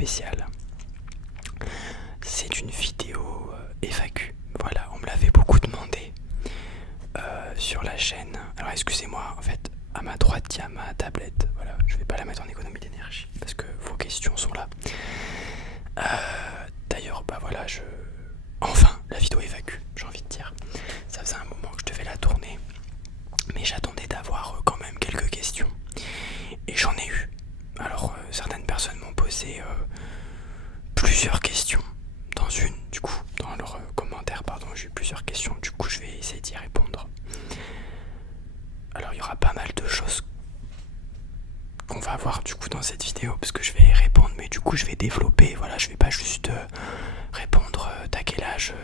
spéciale. C'est une vidéo FAQ. Voilà, on me l'avait beaucoup demandé sur la chaîne. Alors excusez-moi, en fait, à ma droite il y a ma tablette. Voilà, je vais pas la mettre en économie d'énergie parce que vos questions sont là. D'ailleurs, bah voilà, enfin, la vidéo FAQ, j'ai envie de dire. Ça faisait un moment que je devais la tourner, mais j'attendais d'avoir quand même quelques questions. Et j'en ai eu. Alors, certaines personnes m'ont posé plusieurs questions dans leurs commentaires, pardon, j'ai eu plusieurs questions. Du coup, je vais essayer d'y répondre. Alors, il y aura pas mal de choses qu'on va voir du coup dans cette vidéo, parce que je vais répondre, mais du coup, je vais développer. Voilà, je vais pas juste répondre t'as quel âge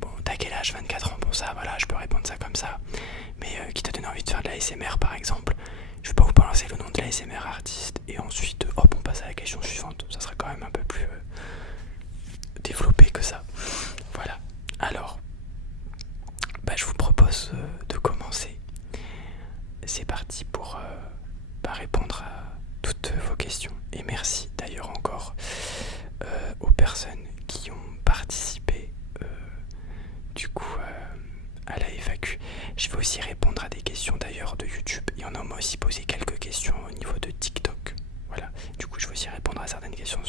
bon, t'as quel âge, 24 ans, bon ça, voilà, je peux répondre ça comme ça. Mais qui t'a donné envie de faire de la ASMR par exemple, je vais pas vous balancer le nom de la ASMR artiste et ensuite hop on passe à la question suivante. Ça sera quand même un peu plus développé que ça. Voilà. Alors bah, je vous propose de commencer. C'est parti pour répondre à toutes vos questions. Et merci d'ailleurs encore aux personnes qui ont participé du coup à la FAQ. Je vais aussi répondre à des questions d'ailleurs de YouTube et on m'a aussi posé quelques questions au niveau de TikTok. Voilà, du coup je vais aussi répondre à certaines questions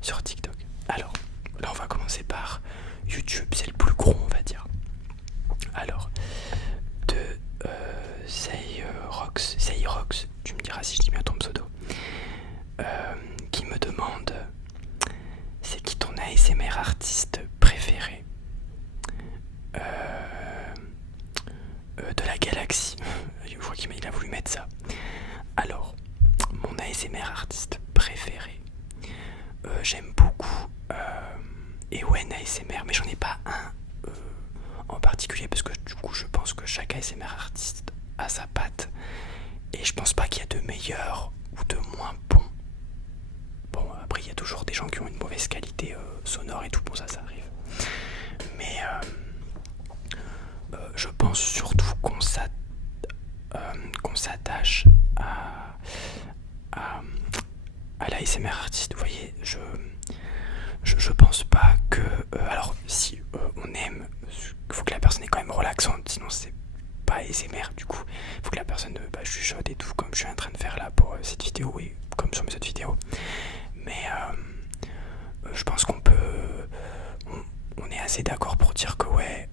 sur TikTok. Alors, là on va commencer par YouTube, c'est le plus gros on va dire. Alors, de Sayrox, tu me diras si je dis bien ton pseudo, qui me demande c'est qui ton ASMR artiste préféré de la galaxie. Je vois qu'il a voulu mettre ça. Alors, mon ASMR artiste préféré, j'aime beaucoup Ewen ASMR, mais j'en ai pas un en particulier parce que du coup je pense que chaque ASMR artiste a sa patte et je pense pas qu'il y a de meilleurs ou de moins bons. Bon, après il y a toujours des gens qui ont une mauvaise qualité sonore et tout, bon ça arrive. Mais je pense surtout qu'on s'attache à l'ASMR artiste. Vous voyez, je pense pas que... alors si on aime, il faut que la personne est quand même relaxante, sinon c'est pas ASMR du coup. Il faut que la personne chuchote et tout, comme je suis en train de faire là pour cette vidéo et comme sur mes autres vidéos. Mais je pense qu'on peut... On est assez d'accord pour dire que ouais...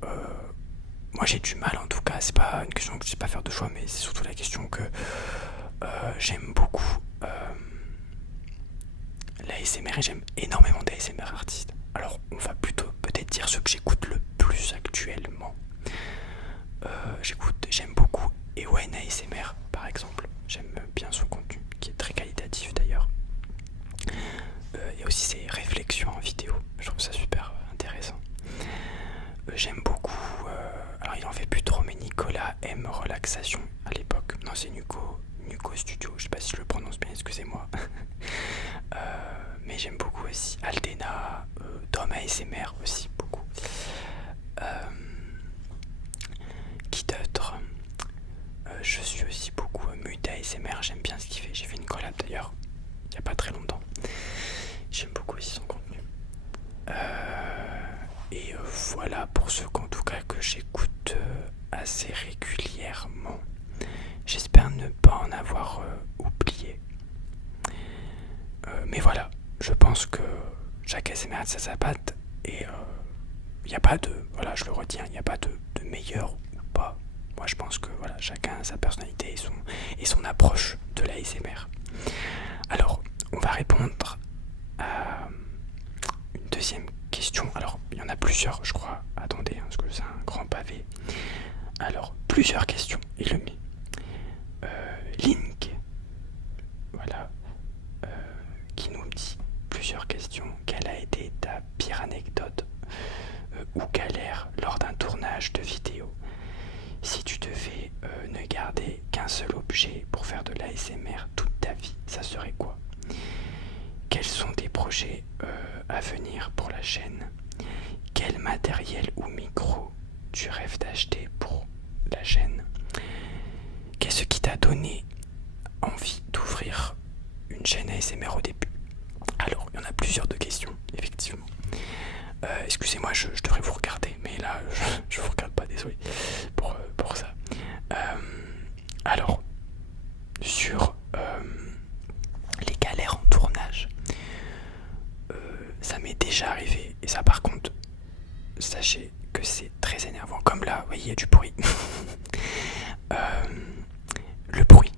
moi j'ai du mal en tout cas, c'est pas une question que je sais pas faire de choix, mais c'est surtout la question que j'aime beaucoup l'ASMR et j'aime énormément d'ASMR artistes. Alors on va plutôt peut-être dire ceux que j'écoute le plus actuellement. J'aime beaucoup Ewen ASMR par exemple, j'aime bien son contenu qui est très qualitatif d'ailleurs. Et aussi ses réflexions en vidéo, je trouve ça super intéressant. J'aime beaucoup, alors il en fait plus trop, mais Nicolas M Relaxation à l'époque. Non, c'est Nuco Studio, je sais pas si je le prononce bien, excusez-moi. Mais j'aime beaucoup aussi Aldena, Dom ASMR aussi beaucoup. Qui d'autre? Je suis aussi beaucoup Muta ASMR, j'aime bien ce qu'il fait. J'ai fait une collab d'ailleurs il n'y a pas très longtemps. J'aime beaucoup aussi son contenu. Et voilà pour ceux qu'en tout cas que j'écoute assez régulièrement. J'espère ne pas en avoir oublié. Mais voilà, je pense que chaque ASMR a sa patte et il n'y a pas de... Voilà, je le retiens, il n'y a pas de meilleur ou pas. Moi je pense que voilà, chacun a sa personnalité et son approche de la ASMR. Alors, on va répondre à une deuxième question. Alors, il y en a plusieurs, je crois. Attendez, parce que c'est un grand pavé. Alors, plusieurs questions. Il le met. Link, voilà, qui nous dit plusieurs questions. Quelle a été ta pire anecdote ou galère lors d'un tournage de vidéo? Si tu devais ne garder qu'un seul objet pour faire de l'ASMR toute ta vie, ça serait quoi? Quels sont tes projets à venir pour la chaîne? Quel matériel ou micro tu rêves d'acheter pour la chaîne? Qu'est-ce qui t'a donné envie d'ouvrir une chaîne ASMR au début? plusieurs de questions, effectivement. Excusez-moi, je devrais vous regarder, mais là, je vous regarde pas, désolé pour ça. Alors, sur les galères en tournage, ça m'est déjà arrivé, et ça par contre, sachez que c'est très énervant. Comme là, vous voyez, il y a du bruit. Le bruit,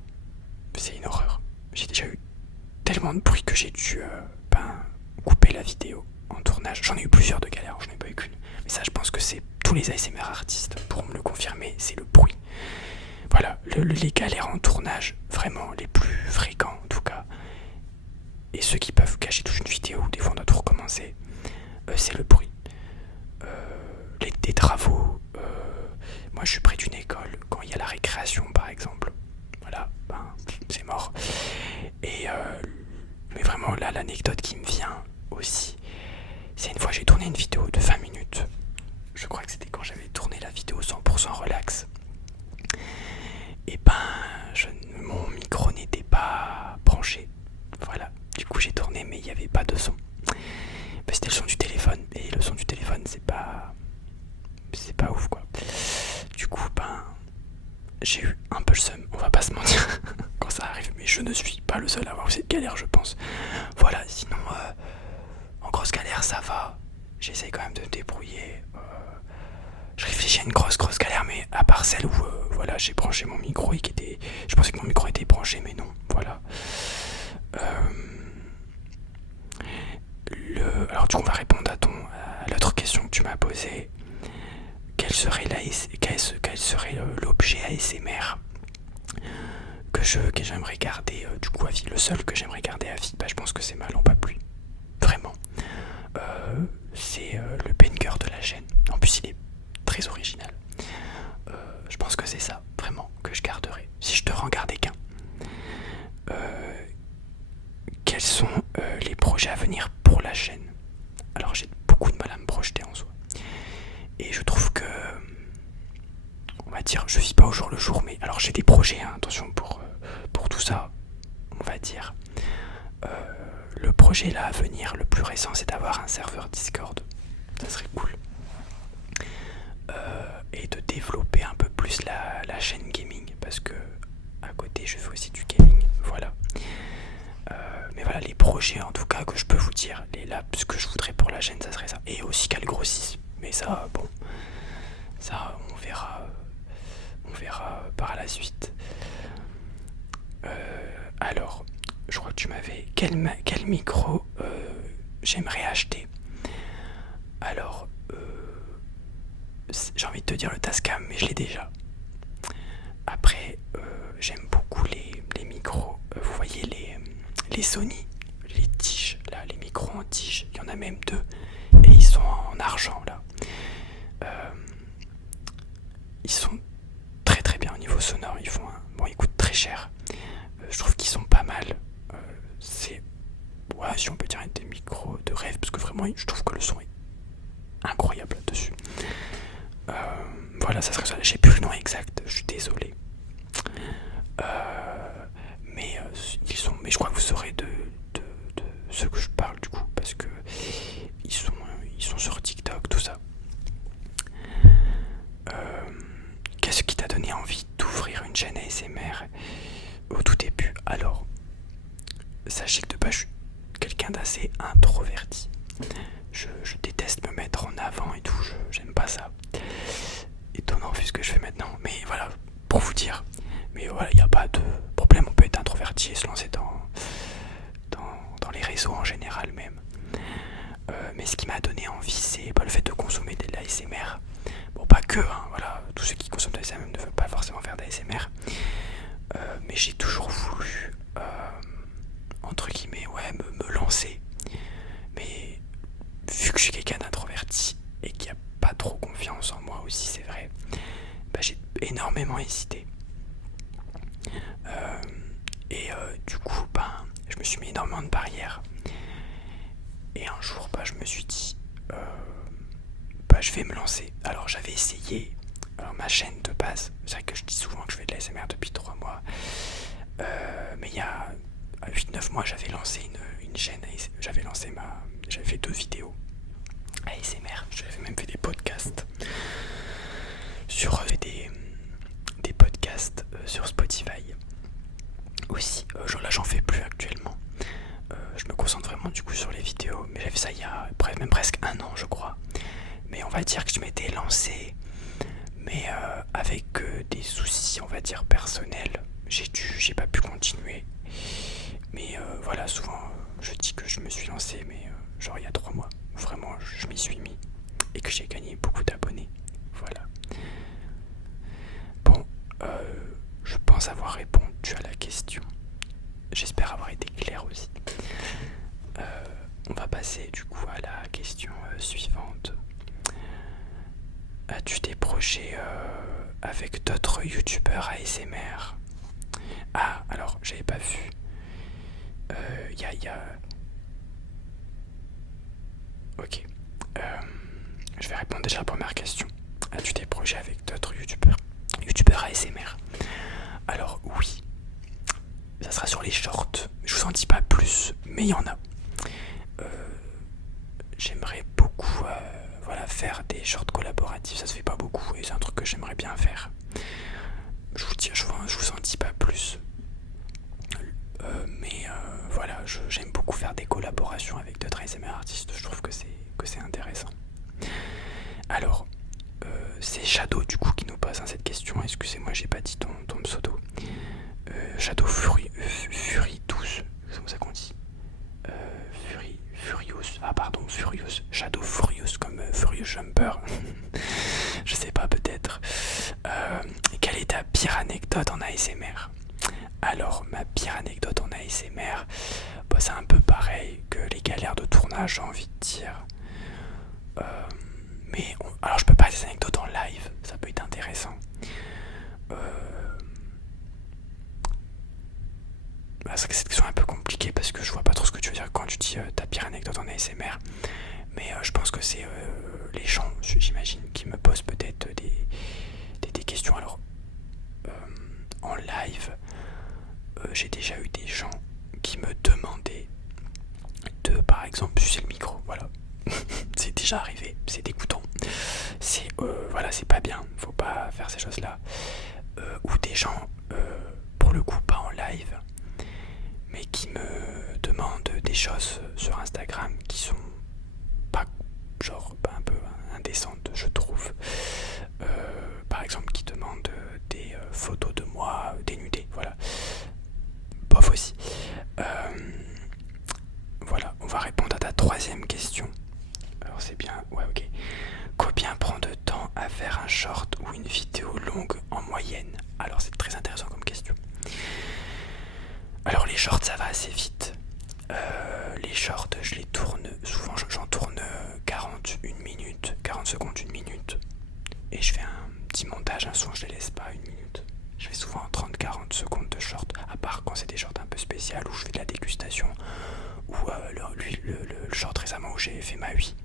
c'est une horreur. J'ai déjà eu tellement de bruit que j'ai dû couper la vidéo en tournage. J'en ai eu plusieurs de galères, j'en ai pas eu qu'une. Mais ça, je pense que c'est tous les ASMR artistes pourront me le confirmer, c'est le bruit. Voilà, les galères en tournage, vraiment les plus fréquents en tout cas, et ceux qui peuvent cacher toute une vidéo, des fois on doit tout recommencer, c'est le bruit. Des travaux, moi je suis près d'une école, quand il y a la récréation par exemple, voilà, c'est mort. Et mais vraiment là, l'anecdote qui me vient aussi, c'est une fois j'ai tourné une vidéo de 20 minutes, je crois que c'était quand j'avais tourné la vidéo 100% relax, et mon micro n'était pas branché, voilà, du coup j'ai tourné mais il n'y avait pas de son. C'était le son du téléphone, et le son du téléphone c'est pas ouf quoi. Du coup j'ai eu un peu le seum, on va pas se mentir quand ça arrive, mais je ne suis pas le seul à avoir eu cette galère, je pense. Voilà, sinon en grosse galère ça va, j'essaye quand même de me débrouiller. Je réfléchis à une grosse galère, mais à part celle où voilà, j'ai branché mon micro et je pensais que mon micro était branché, mais non, voilà. Alors du coup on va répondre à l'autre question que tu m'as posée. Quel serait l'objet ASMR que j'aimerais garder du coup à vie? Le seul que j'aimerais garder à vie, je pense que c'est ma lampe à pluie. Vraiment. C'est le banger de la chaîne. En plus il est très original. Je pense que c'est ça, vraiment, que je garderai. Si je devrais en garder qu'un. Quels sont les projets à venir pour la chaîne? Alors j'ai beaucoup de mal à me projeter en soi. Et je trouve que, on va dire, je vis pas au jour le jour, mais alors j'ai des projets, hein, attention pour tout ça, on va dire. Le projet là à venir, le plus récent, c'est d'avoir un serveur Discord. Ça serait cool. Et de développer un peu plus la chaîne gaming, parce que à côté je fais aussi du gaming, voilà. Mais voilà, les projets en tout cas que je peux vous dire, ce que je voudrais pour la chaîne, ça serait ça. Et aussi qu'elle grossisse. Mais ça, bon, ça on verra par la suite. Alors, je crois que tu m'avais... Quel micro j'aimerais acheter? Alors, j'ai envie de te dire le Tascam, mais je l'ai déjà. Après, j'aime beaucoup les micros. Vous voyez les Sony, les tiges, là, les micros en tige. Il y en a même deux. Et ils sont en argent, là. Ils sont très très bien au niveau sonore. Ils coûtent très cher. Je trouve qu'ils sont pas mal. Si on peut dire des micros de rêve, parce que vraiment, je trouve que le son est incroyable là-dessus. Voilà, ça serait ça. J'ai plus le nom exact, je suis désolé. Mais je crois que vous saurez de ce que je parle du coup, parce que ils sont sur TikTok, tout ça. Qu'est-ce qui t'a donné envie d'ouvrir une chaîne ASMR au tout début? Alors, sachez que de base, je suis quelqu'un d'assez introverti. Je déteste me mettre en avant et tout, j'aime pas ça. Étonnant vu ce que je fais maintenant, mais voilà, pour vous dire. Mais voilà, il n'y a pas de problème, on peut être introverti et se lancer dans les réseaux en général même. Mais ce qui m'a donné envie, c'est le fait de consommer de l'ASMR. Bon, pas que, hein, voilà, tous ceux qui consomment de l'ASMR ne veulent pas forcément faire d'ASMR. Mais j'ai toujours voulu, entre guillemets, me lancer. Mais vu que je suis quelqu'un d'introverti et qui a pas trop confiance en moi aussi, c'est vrai, j'ai énormément hésité. Du coup, je me suis mis énormément de barrières. Et un jour, je me suis dit, je vais me lancer. Alors j'avais essayé ma chaîne de base. C'est vrai que je dis souvent que je fais de l'ASMR depuis 3 mois. Mais il y a 8-9 mois, j'avais lancé une chaîne, j'avais fait 2 vidéos ASMR, j'avais même fait des podcasts sur des podcasts sur Spotify aussi. Là j'en fais plus actuellement. Je me concentre vraiment du coup sur les vidéos, mais j'avais fait ça il y a même presque 1 an je crois. Mais on va dire que je m'étais lancé, mais avec des soucis on va dire personnels. J'ai pas pu continuer. Mais voilà, souvent je dis que je me suis lancé, mais genre il y a 3 mois, où vraiment je m'y suis mis et que j'ai gagné beaucoup d'abonnés. Voilà. Bon, je pense avoir répondu à la question. J'espère avoir été clair aussi. On va passer du coup à la question suivante. As-tu des projets avec d'autres youtubeurs ASMR? Ah, alors j'avais pas vu. Ok. Je vais répondre déjà à la première question. As-tu des projets avec d'autres youtubeurs ASMR? Alors oui. Ça sera sur les shorts. Je vous en dis pas plus, mais il y en a. J'aimerais beaucoup faire des shorts collaboratifs. Ça se fait pas beaucoup et c'est un truc que j'aimerais bien faire. Je vous en dis pas plus. Mais voilà, j'aime beaucoup faire des collaborations avec d'autres ASMR artistes. Je trouve que c'est intéressant. Alors, c'est Shadow du coup qui nous pose cette question. Excusez-moi, j'ai pas dit ton pseudo. Shadow Fury 12, c'est comme ça qu'on dit. Furious, ah pardon, Furious, Shadow Furious comme Furious Jumper. Je sais pas, peut-être. Quelle est ta pire anecdote en ASMR? Alors, ma pire anecdote en ASMR, c'est un peu pareil que les galères de tournage, j'ai envie de dire. Alors je peux pas des anecdotes en live, ça peut être intéressant. C'est que cette question est un peu compliquée parce que je vois pas trop ce que tu veux dire quand tu dis ta pire anecdote en ASMR. Mais je pense que c'est les gens, j'imagine, qui me posent peut-être des questions. Alors, en live, j'ai déjà eu des gens qui me demandaient de, par exemple, sucer le micro. Voilà. C'est déjà arrivé, c'est dégoûtant. C'est pas bien, faut pas faire ces choses-là. Ou des gens, pour le coup, pas en live, mais qui me demandent des choses sur Instagram qui sont pas, un peu indécentes, je trouve. Par exemple, qui demandent des photos de moi dénudées, voilà. Bof aussi. Voilà, on va répondre à ta troisième question. Alors c'est bien, ouais, ok. Combien prend de temps à faire un short ou une vidéo longue en moyenne? Alors c'est très intéressant comme question. Alors les shorts ça va assez vite. Les shorts je les tourne, souvent j'en tourne 40 secondes, 1 minute. Et je fais un petit montage, un son je les laisse pas 1 minute. Je fais souvent 30-40 secondes de short, à part quand c'est des shorts un peu spéciales où je fais de la dégustation. Ou le short récemment où j'ai fait ma vie.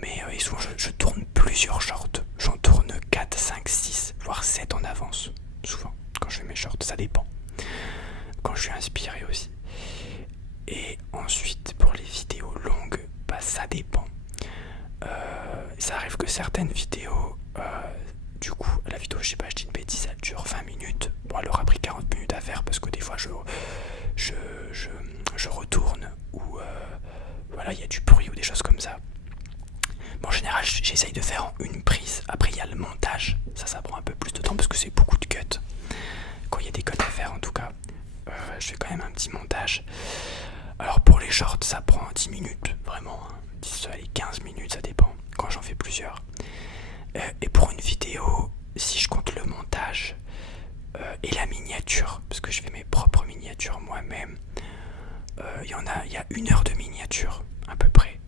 Mais souvent je tourne plusieurs shorts. J'en tourne 4, 5, 6, voire 7 en avance. Souvent, quand je fais mes shorts, ça dépend. Quand je suis inspiré aussi. Et ensuite, pour les vidéos longues, ça dépend. Ça arrive que certaines vidéos, du coup, la vidéo, je sais pas, je dis une bêtise, elle dure 20 minutes. Bon, elle aura pris 40 minutes à faire parce que des fois, je retourne ou il y a du bruit ou des choses comme ça. Bon, en général, j'essaye de faire en une prise. Après, il y a le montage. Ça prend un peu plus de temps parce que c'est beaucoup de cuts. Quand il y a des cuts à faire, en tout cas, je fais quand même un petit montage. Alors, pour les shorts, ça prend 10 minutes, vraiment. 10, allez, 15 minutes, ça dépend. Quand j'en fais plusieurs. Et pour une vidéo, si je compte le montage et la miniature, parce que je fais mes propres miniatures moi-même, il y a 1 heure de miniature, à peu près.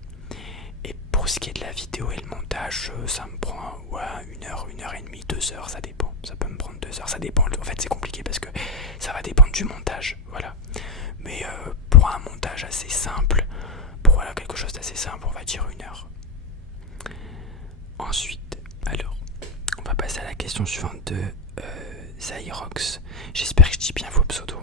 Et pour ce qui est de la vidéo et le montage, ça me prend 1 heure, 1 heure et demie, 2 heures, ça dépend. Ça peut me prendre 2 heures, ça dépend. En fait, c'est compliqué parce que ça va dépendre du montage, voilà. Mais pour un montage assez simple, pour quelque chose d'assez simple, on va dire 1 heure. Ensuite, alors, on va passer à la question suivante de Zyrox. J'espère que je dis bien vos pseudos.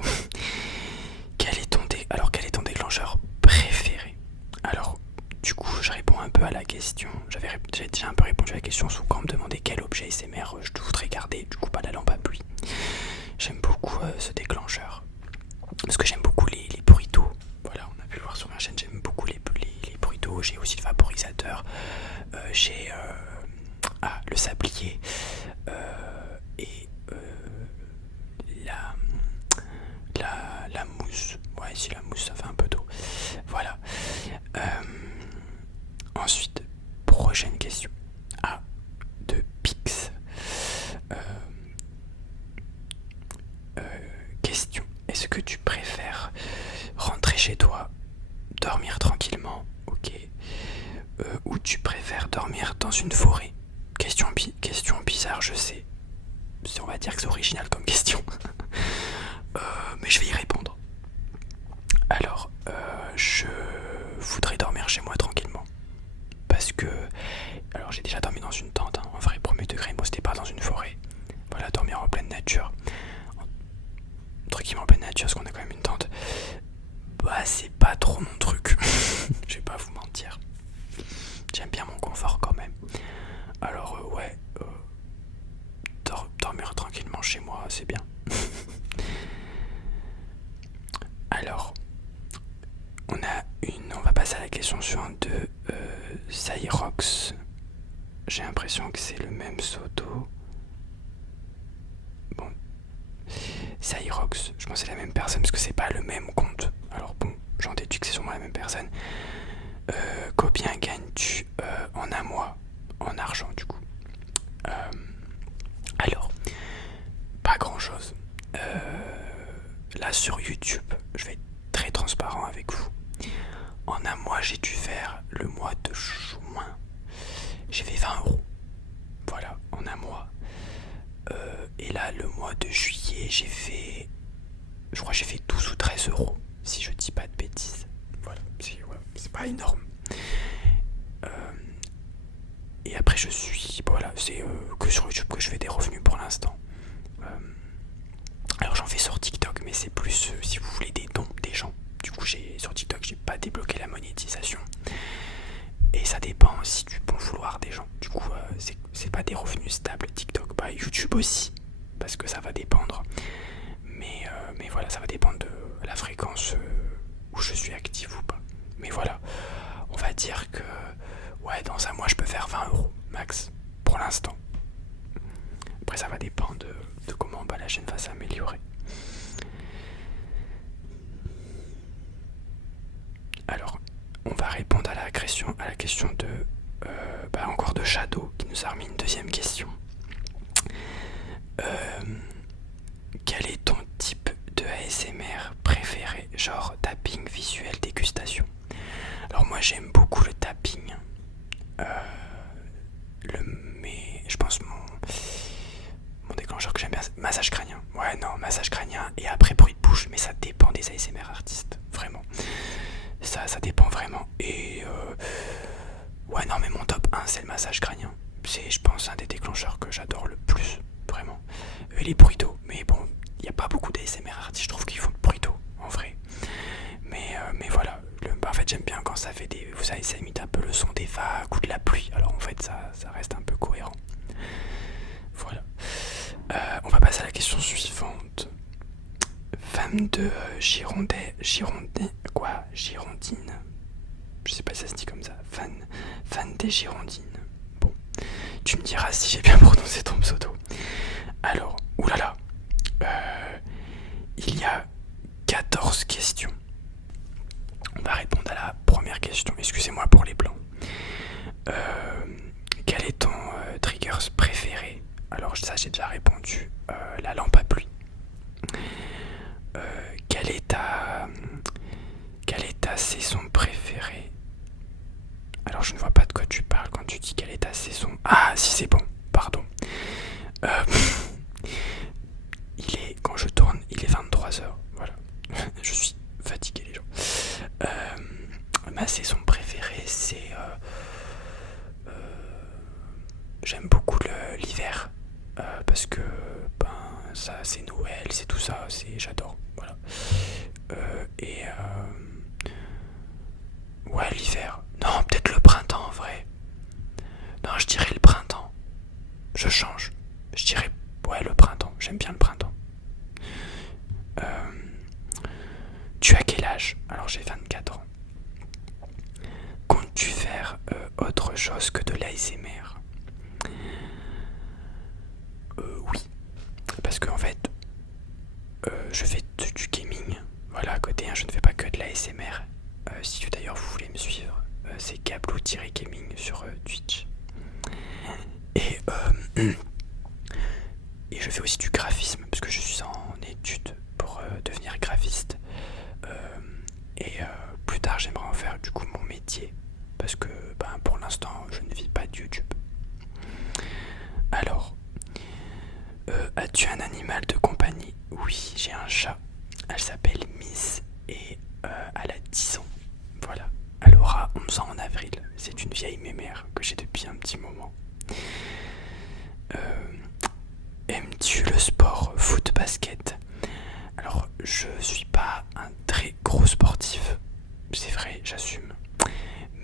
peu à la question. J'avais déjà un peu répondu à la question sous quand on me demandait quel objet ASMR je voudrais garder. Du coup, pas la lampe à pluie. J'aime beaucoup ce déclencheur. Parce que j'aime beaucoup les bruits d'eau. Voilà, on a pu le voir sur ma chaîne, j'aime beaucoup les bruits d'eau. J'ai aussi le vaporisateur. J'ai le sablier. Et la mousse. Ouais, si la mousse, ça fait un peu d'eau. Voilà. Ensuite, prochaine question. De Pix. Question. Est-ce que tu préfères rentrer chez toi, dormir tranquillement, ok, ou tu préfères dormir dans une forêt? Question bizarre, je sais. On va dire que c'est original comme question. Mais je vais y répondre. Alors, je voudrais dormir chez moi tranquillement. Parce que, alors j'ai déjà dormi dans une tente, hein, en vrai, premier degré, moi c'était pas dans une forêt. Voilà, dormir en pleine nature. Entre guillemets en pleine nature, parce qu'on a quand même une tente. Bah, c'est pas trop mon truc. Je vais pas vous mentir. J'aime bien mon confort quand même. Alors, ouais, dormir tranquillement chez moi, c'est bien. Alors, on va passer à la question suivante de Cyrox. J'ai l'impression que c'est le même pseudo. Bon, Cyrox, je pense que c'est la même personne parce que c'est pas le même compte. Alors bon, j'en déduis que c'est sûrement la même personne. Combien gagnes-tu en un mois en argent du coup? Alors, pas grand chose. Là sur YouTube, je vais être très transparent avec vous. En un mois, j'ai dû faire le mois de juin. J'ai fait 20€. Voilà, en un mois. Et là, le mois de juillet, je crois que j'ai fait 12 ou 13€, si je dis pas de bêtises. Voilà, c'est pas énorme. Et après, voilà, c'est que sur YouTube que je fais des revenus pour l'instant. Alors j'en fais sur TikTok, mais c'est plus si vous voulez des dons des gens. Du coup, sur TikTok, j'ai pas débloqué la monétisation. Et ça dépend aussi du bon vouloir des gens. Du coup, c'est pas des revenus stables TikTok. Bah, YouTube aussi, parce que ça va dépendre. Mais voilà, ça va dépendre de la fréquence où je suis actif ou pas. Mais voilà, on va dire que ouais, dans un mois, je peux faire 20€ max pour l'instant. Après, ça va dépendre de comment la chaîne va s'améliorer. Alors, on va répondre à la question de encore de Shadow qui nous a remis une deuxième question. Quel est ton type de ASMR préféré? Genre tapping, visuel, dégustation. Alors moi j'aime beaucoup le tapping. Mais je pense mon déclencheur que j'aime bien, c'est massage crânien. Ouais, non, massage crânien et après bruit de bouche, mais ça dépend des ASMR artistes, vraiment. Ça dépend vraiment. Et ouais, non, mais mon top 1 c'est le massage crânien. C'est, je pense, un des déclencheurs que j'adore le plus, vraiment. Et les bruits d'eau, mais bon, il n'y a pas beaucoup d'ASMR artistes, je trouve qu'ils font de bruit d'eau, en vrai. Mais voilà, en fait j'aime bien quand ça fait vous savez, ça imite un peu le son des vagues ou de la pluie. Alors en fait ça reste un peu cohérent. Voilà. On va passer à la question suivante. Femme de Girondine. Je sais pas si ça se dit comme ça. Fan des Girondines. Bon, tu me diras si j'ai bien prononcé ton pseudo. Alors, oulala. Il y a 14 questions. On va répondre à la première question. Excusez-moi pour les blancs. Quel est ton triggers préféré? Alors ça j'ai déjà répondu. La lampe à pluie. Quelle est ta saison préférée? Alors je ne vois pas de quoi tu parles quand tu dis quelle est ta saison. Ah si, c'est bon, pardon. Quand je tourne, il est 23h. Voilà. Je suis fatigué les gens. Ma saison préférée c'est j'aime beaucoup l'hiver. Parce que ça c'est Noël, c'est tout ça, j'adore. Voilà. Ouais, l'hiver. Non, peut-être le printemps en vrai. je dirais le printemps. Je change. Je dirais, ouais, le printemps. J'aime bien le printemps. Tu as quel âge? Alors j'ai 24 ans. Comptes-tu faire autre chose que de l'ASMR? Oui. Parce qu'en fait, je fais du gaming. Voilà, à côté, hein, je ne fais pas que de l'ASMR. Si d'ailleurs vous voulez me suivre, c'est Gablou-Gaming sur Twitch. Et, et je fais aussi du graphisme, parce que je suis en études pour devenir graphiste. Et plus tard, j'aimerais en faire du coup mon métier, parce que pour l'instant, je ne vis pas de YouTube. Alors, as-tu un animal de compagnie? Oui, j'ai un chat. Elle s'appelle Miss et elle a 10 ans. Voilà. Elle aura 11 ans en avril. C'est une vieille mémère que j'ai depuis un petit moment. Aimes-tu le sport foot, basket? Alors, je suis pas un très gros sportif. C'est vrai, j'assume.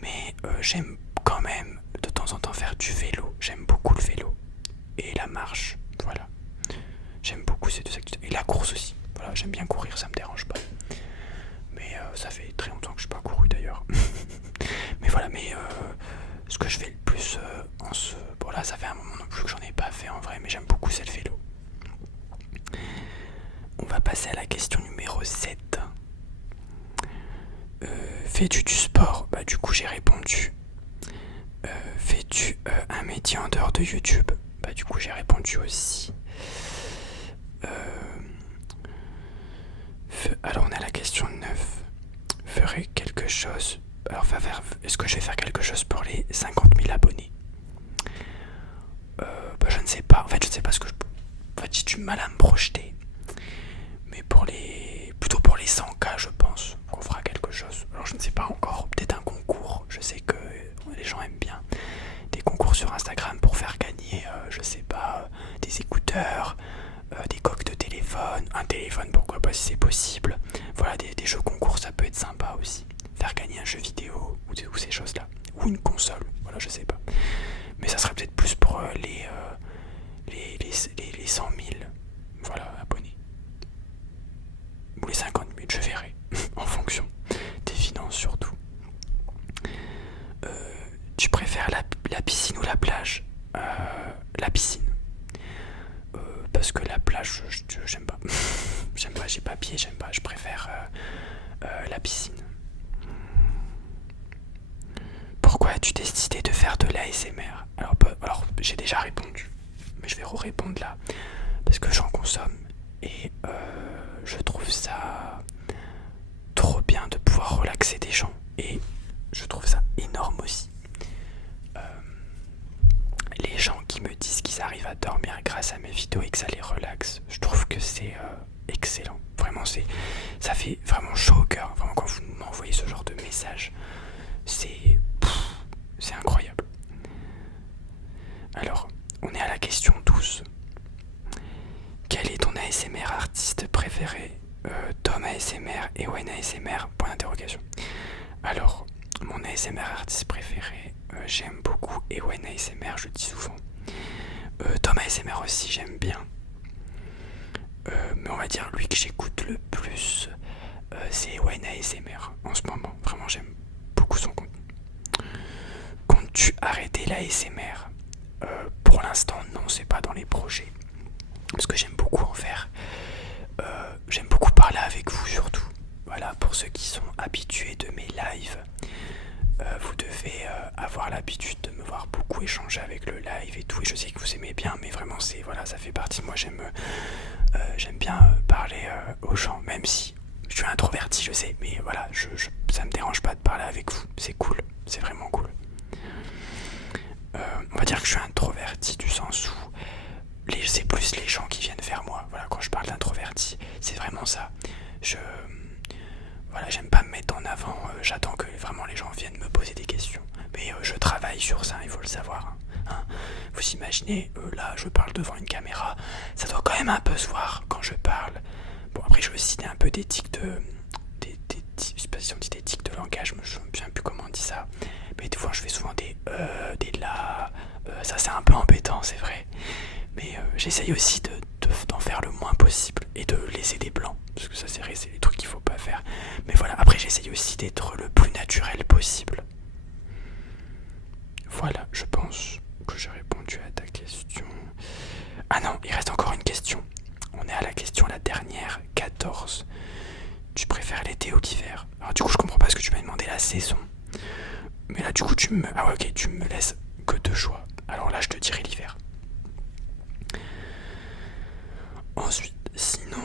Mais j'aime quand même de temps en temps faire du vélo. J'aime beaucoup le vélo. Et la marche, voilà. J'aime beaucoup ces deux activités. Et la course aussi. Voilà, j'aime bien courir, ça me dérange pas. Mais ça fait très longtemps que je n'ai pas couru d'ailleurs. Mais voilà, ce que je fais le plus en ce... Bon là, ça fait un moment non plus que j'en ai pas fait en vrai, mais j'aime beaucoup c'est le vélo. On va passer à la question numéro 7. Fais-tu du sport? Bah du coup j'ai répondu. Fais-tu un métier en dehors de YouTube? Bah du coup j'ai répondu aussi. Alors on a la question 9. Ferai quelque chose. Alors est-ce que je vais faire quelque chose pour les 50 000 abonnés? Je ne sais pas. En fait je ne sais pas ce que je... En fait j'ai du mal à me projeter. Mais plutôt pour les 100K je pense qu'on fera quelque chose. Alors je ne sais pas encore. Peut-être un concours. Je sais que les gens aiment bien des concours sur Instagram pour faire gagner, je sais pas, des écouteurs, des coques de téléphone, un téléphone pourquoi pas si c'est possible. Voilà, des jeux concours ça peut être sympa aussi. Faire gagner un jeu vidéo ou ces choses là. Ou une console, voilà je sais pas. Mais ça serait peut-être plus pour les 100 000 voilà, abonnés. Ou les 50 000, je verrai. En fonction des finances surtout. Tu préfères la piscine ou la plage? La piscine. Parce que la plage, j'aime pas. J'aime pas, j'ai pas pied, j'aime pas. Je préfère la piscine. Pourquoi as-tu décidé de faire de l'ASMR? Alors, j'ai déjà répondu, mais je vais répondre là. Parce que j'en consomme et je trouve ça trop bien de pouvoir relaxer des gens. Et je trouve ça énorme aussi. Les gens qui me disent qu'ils arrivent à dormir grâce à mes vidéos et que ça les relaxe, je trouve que c'est excellent. Vraiment, ça fait vraiment chaud au cœur. Vraiment, quand vous m'envoyez ce genre de message, c'est incroyable. Alors, on est à la question 12. Quel est ton ASMR artiste préféré? Tom ASMR, Ewen ASMR, point d'interrogation. Alors, mon ASMR artiste préféré, j'aime beaucoup Ewen ASMR, je le dis souvent. Tom ASMR aussi, j'aime bien. Mais on va dire lui que j'écoute le plus, c'est Ewen ASMR en ce moment. Vraiment, j'aime beaucoup son contenu. Comptes-tu arrêter l'ASMR? Pour l'instant, non, c'est pas dans les projets. Parce que j'aime beaucoup en faire. J'aime beaucoup parler avec vous surtout. Voilà, pour ceux qui sont habitués de mes lives, vous devez avoir l'habitude de me voir beaucoup échanger avec le live et tout. Et je sais que vous aimez bien, mais vraiment, voilà, ça fait partie de moi. J'aime bien parler aux gens, même si je suis introverti, je sais. Mais voilà, ça me dérange pas de parler avec vous. C'est cool, c'est vraiment cool. On va dire que je suis introverti du sens où c'est plus les gens qui viennent vers moi. Voilà, quand je parle d'introverti, c'est vraiment ça. Voilà, j'aime pas me mettre en avant. J'attends que vraiment les gens viennent me poser des questions. Mais je travaille sur ça, il faut le savoir. Hein. Vous imaginez, là, je parle devant une caméra. Ça doit quand même un peu se voir quand je parle. Bon, après, je veux citer un peu des tics de... je sais pas si on dit des tics de langage, je me souviens plus comment on dit ça. Mais des fois, je fais souvent des là, Ça c'est un peu embêtant, c'est vrai. Mais j'essaye aussi d'en faire le moins possible et de laisser des blancs. Parce que ça c'est vrai, c'est les trucs qu'il faut pas faire. Mais voilà, après j'essaye aussi d'être le plus naturel possible. Voilà, je pense que j'ai répondu à ta question. Ah non, il reste encore une question. On est à la question la dernière, 14. Tu préfères l'été ou l'hiver? Alors du coup je comprends pas ce que tu m'as demandé la saison. Mais là du coup tu me... Ah ouais ok, tu me laisses que deux choix. Alors là je te dirai l'hiver. Ensuite, sinon,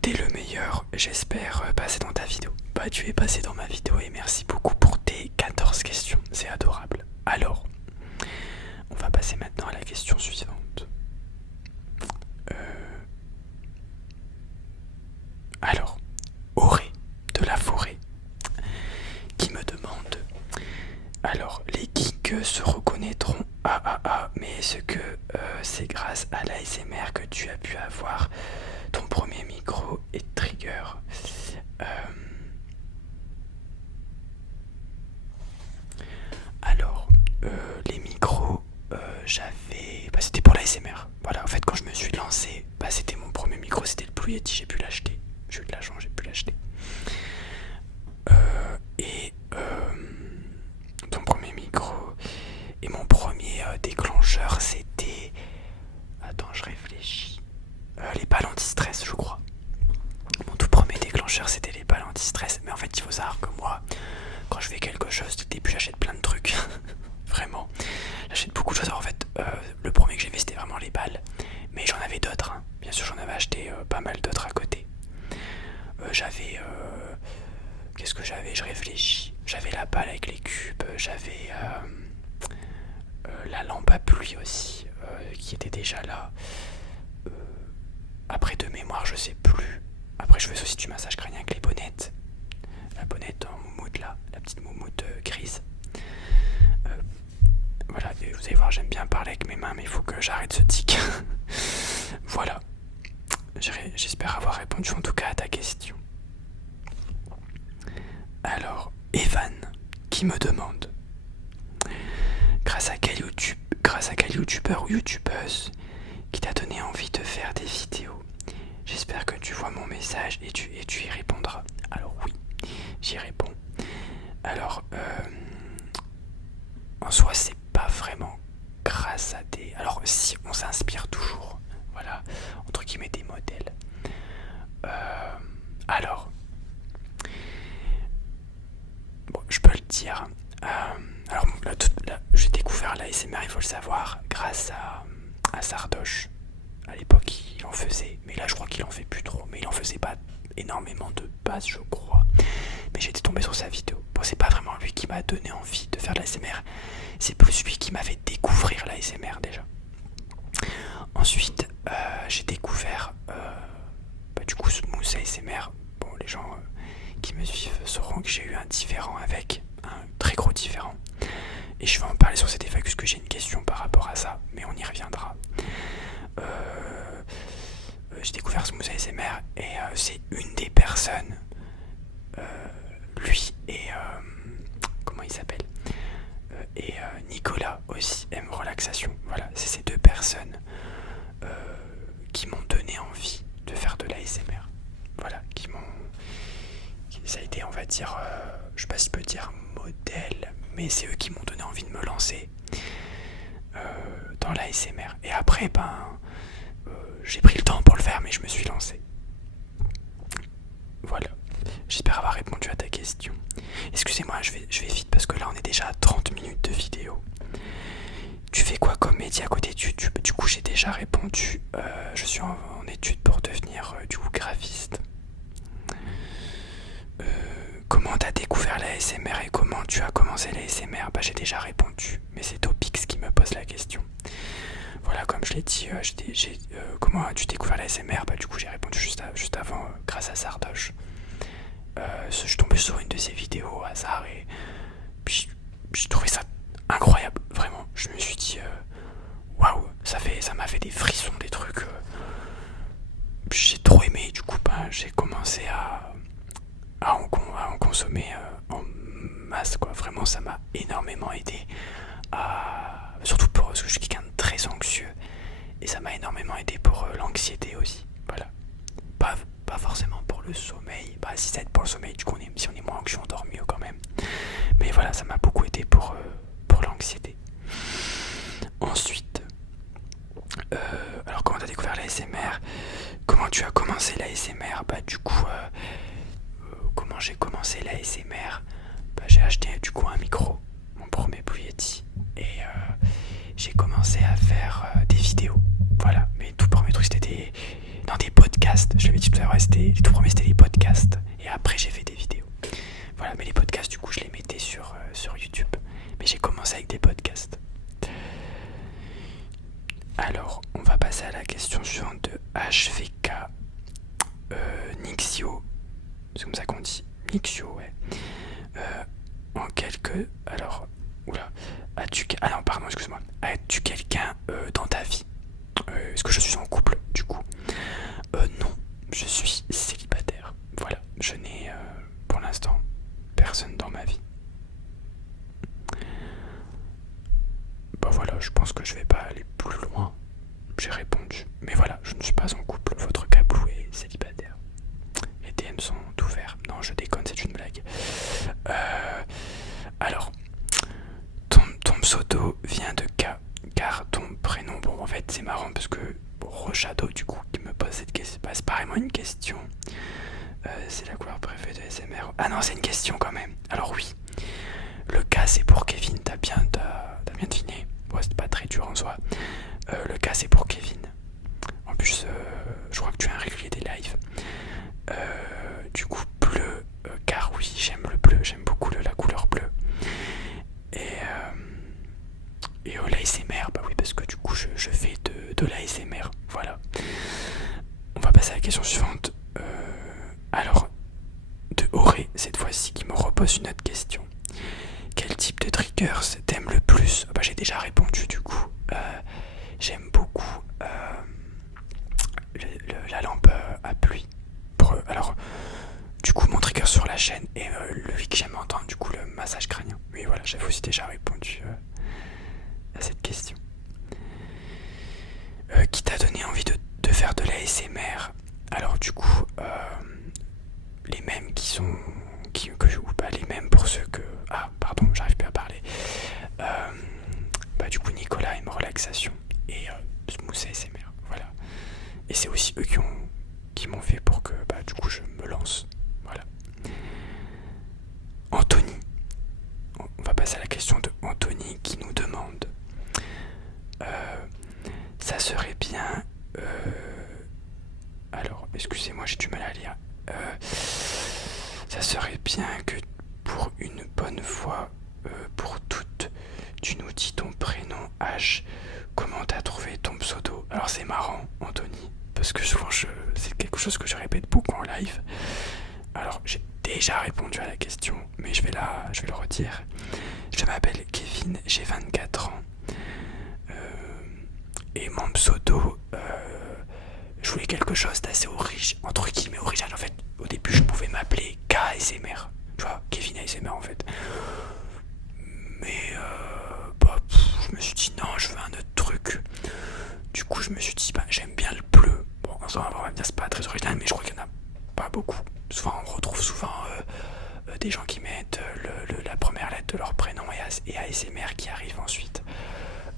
t'es le meilleur, j'espère passer dans ta vidéo. Bah tu es passé dans ma vidéo et merci beaucoup pour tes 14 questions, c'est adorable. Alors, on va passer maintenant à la question suivante. Alors, Auré de la forêt qui me demande: alors, les geeks se reconnaîtront, mais est-ce que c'est grâce à l'ASMR que tu as pu avoir ton premier micro et trigger? Alors, les micros, j'avais... Bah, c'était pour l'ASMR. Voilà, en fait, quand je me suis lancé, bah, c'était mon premier micro, c'était le Blue Yeti, j'ai pu l'acheter. J'ai eu de l'argent, j'ai pu l'acheter. Et ton premier micro et mon premier déclencheur, c'était... Attends, je réfléchis. Les balles anti-stress, je crois. Mon tout premier déclencheur, c'était les balles anti-stress. Mais en fait, il faut savoir que moi, quand je fais quelque chose, au début, j'achète plein de trucs. Vraiment. J'achète beaucoup de choses. Alors, en fait, le premier que j'ai fait, c'était vraiment les balles. Mais j'en avais d'autres. Hein. Bien sûr, j'en avais acheté pas mal d'autres à côté. J'avais... Qu'est-ce que j'avais? Je réfléchis. J'avais la balle avec les cubes. J'avais la lampe à pluie aussi, qui était déjà là. Après, de mémoire, je sais plus. Après, je fais aussi du massage crânien avec les bonnettes. La bonnette en moumoute là, la petite moumoute grise. Voilà, et vous allez voir, j'aime bien parler avec mes mains, mais il faut que j'arrête ce tic. Voilà. J'espère avoir répondu en tout cas à ta question. Alors, Evan, qui me demande: grâce à quel youtubeur ou youtubeuse qui t'a donné envie de faire des vidéos? J'espère que tu vois mon message et tu y répondras. Alors oui, j'y réponds. Alors, en soi, c'est pas vraiment grâce à des... Alors si, on s'inspire toujours, voilà, entre guillemets, des modèles. Alors, bon, je peux le dire. Alors, j'ai découvert l'ASMR, il faut le savoir, grâce à Sardoche. À l'époque, il en faisait, mais là, je crois qu'il en fait plus trop. Mais il en faisait pas énormément de base, je crois. Mais j'étais tombé sur sa vidéo. Bon, c'est pas vraiment lui qui m'a donné envie de faire de l'ASMR. C'est plus lui qui m'a fait découvrir l'ASMR déjà. Ensuite, j'ai découvert du coup Smooth ASMR. Bon, les gens qui me suivent sauront que j'ai eu un différend avec, un très gros différend. Et je vais en parler sur cette FAQ parce que j'ai une question par rapport à ça, mais on y reviendra. J'ai découvert Smooth ASMR et c'est une des personnes, lui et comment il s'appelle, et Nicolas aussi aime relaxation. Voilà, c'est ces deux personnes qui m'ont donné envie de faire de l'ASMR. Voilà, ça a été, on va dire, je sais pas si je peux dire modèle, mais c'est eux qui m'ont donné envie de me lancer dans l'ASMR. Et après, j'ai pris le temps pour le faire, mais je me suis lancé. Voilà. J'espère avoir répondu à ta question. Excusez-moi, je vais vite parce que là on est déjà à 30 minutes de vidéo. Tu fais quoi comme métier à côté de YouTube? Du coup j'ai déjà répondu. Je suis en études pour devenir du coup graphiste. Comment t'as découvert la ASMR et comment tu as commencé la ASMR? Bah j'ai déjà répondu, mais c'est Topix qui me pose la question. Voilà, comme je l'ai dit, comment as-tu découvert la ASMR? Bah du coup j'ai répondu juste avant, grâce à Sardoche. Je suis tombé sur une de ses vidéos au hasard et puis j'ai trouvé ça incroyable, vraiment. Je me suis dit waouh, ça m'a fait des frissons, des trucs. J'ai trop aimé, du coup j'ai commencé à en consommer en masse, quoi. Vraiment ça m'a énormément aidé, surtout parce que je suis quelqu'un de très anxieux et ça m'a énormément aidé pour l'anxiété aussi. Voilà. Pas forcément pour le sommeil. Bah si ça aide pour le sommeil, du coup si on est moins anxieux, on dort mieux quand même. Mais voilà, ça m'a beaucoup aidé pour l'anxiété. Ensuite, alors comment t'as découvert l'ASMR? Comment tu as commencé l'ASMR? Bah du coup, comment j'ai commencé l'ASMR? Bah j'ai acheté du coup un micro, mon premier Blue Yeti, et j'ai commencé à faire des vidéos. Voilà, mes tout premiers trucs c'était dans des podcasts. Je l'avais dit tout à l'heure, les tout premiers c'était des podcasts, et après j'ai fait des vidéos. Voilà, mais les podcasts du coup je les mettais sur YouTube. Mais j'ai commencé avec des podcasts. Alors, on va passer à la question suivante de HVK Nixio. C'est comme ça qu'on dit. Nixio, ouais. En quelques... Alors, oula. Ah non, pardon, excuse-moi. As-tu quelqu'un dans ta vie? Est-ce que je suis en couple, du coup? Non, je suis célibataire. Voilà, je n'ai pour l'instant personne dans ma vie. Bah voilà, je pense que je vais pas aller plus loin. J'ai répondu. Mais voilà, je ne suis pas en couple. Votre cablou est célibataire. Les DM sont ouverts. Non, je déconne, c'est une blague. Alors, ton pseudo vient de K, car ton prénom... Bon, en fait, c'est marrant parce que Rochado, du coup, qui me pose cette question... Bah, c'est pas vraiment une question. C'est la couleur préférée de SMR. Ah non, c'est une question quand même. Alors oui, le K, c'est pour Kevin. T'as bien deviné. Bon, c'est pas très dur en soi. Le K, c'est pour Kevin. En plus, je crois que tu es un régulier des lives. Du coup, bleu, car oui, j'aime le bleu, j'aime beaucoup la couleur bleue. Et l'ASMR, bah oui, parce que du coup, je fais de l'ASMR. Voilà. On va passer à la question suivante. Alors, de Auré, cette fois-ci, qui me repose une autre question. Quel type de triggers t'aimes le plus? Bah, j'ai déjà répondu, du coup. J'aime beaucoup la lampe à pluie. Alors, du coup, mon trigger sur la chaîne et lui que j'aime entendre, du coup, le massage crânien. Mais voilà, j'avais aussi déjà répondu à cette question. Qui t'a donné envie de faire de l'ASMR? Alors, du coup, les mêmes les mêmes pour ceux que... Ah, pardon, j'arrive plus à parler. Bah, du coup, Nicolas aime relaxation et Smooth ASMR, voilà. Et c'est aussi eux qui m'ont fait pour que, bah, du coup, je me lance, voilà. Anthony, on va passer à la question de Anthony qui nous demande ça serait bien alors excusez-moi, j'ai du mal à lire. Ça serait bien que pour une bonne fois pour toutes tu nous dis ton prénom, âge, comment t'as trouvé ton pseudo. Alors c'est marrant Anthony, parce que souvent c'est quelque chose que je répète beaucoup en live. Alors j'ai déjà répondu à la question, mais je vais le redire. Je m'appelle Kevin, j'ai 24 ans. Et mon pseudo, je voulais quelque chose d'assez entre guillemets original. En fait, au début, je pouvais m'appeler KSMR. Tu vois, Kevin ASMR en fait. Mais je me suis dit non, je veux un autre truc. Du coup, je me suis dit, j'aime bien le bleu. Bon, en soi, on va dire, c'est pas très original, mais je crois qu'il n'y en a pas beaucoup. Souvent, on retrouve souvent des gens qui mettent la première lettre de leur prénom et ASMR qui arrive ensuite.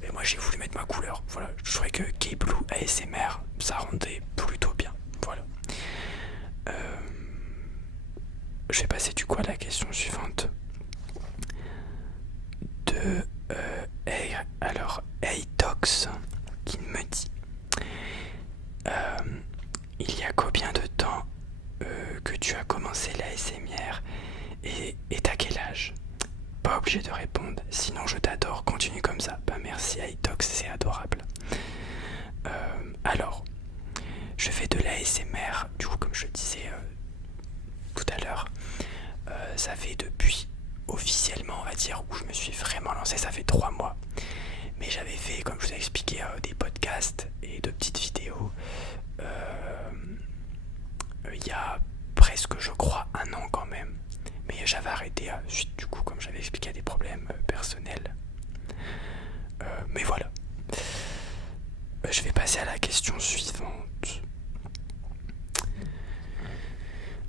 Et moi j'ai voulu mettre ma couleur. Voilà, je trouvais que K-Blue ASMR ça rendait plutôt bien. Voilà. Je vais passer du coup à la question suivante. De alors Tox qui me dit il y a combien de temps que tu as commencé l'ASMR et t'as quel âge? Pas obligé de répondre, sinon je t'adore, continue comme ça. Bah merci Itox, c'est adorable. Alors, je fais de l'ASMR, du coup comme je le disais tout à l'heure, ça fait depuis officiellement on va dire où je me suis vraiment lancé, ça fait 3 mois. Mais j'avais fait, comme je vous ai expliqué, des podcasts et de petites vidéos il y a presque je crois 1 an quand même. Mais j'avais arrêté suite du coup comme j'avais expliqué à des problèmes personnels. Mais voilà, je vais passer à la question suivante.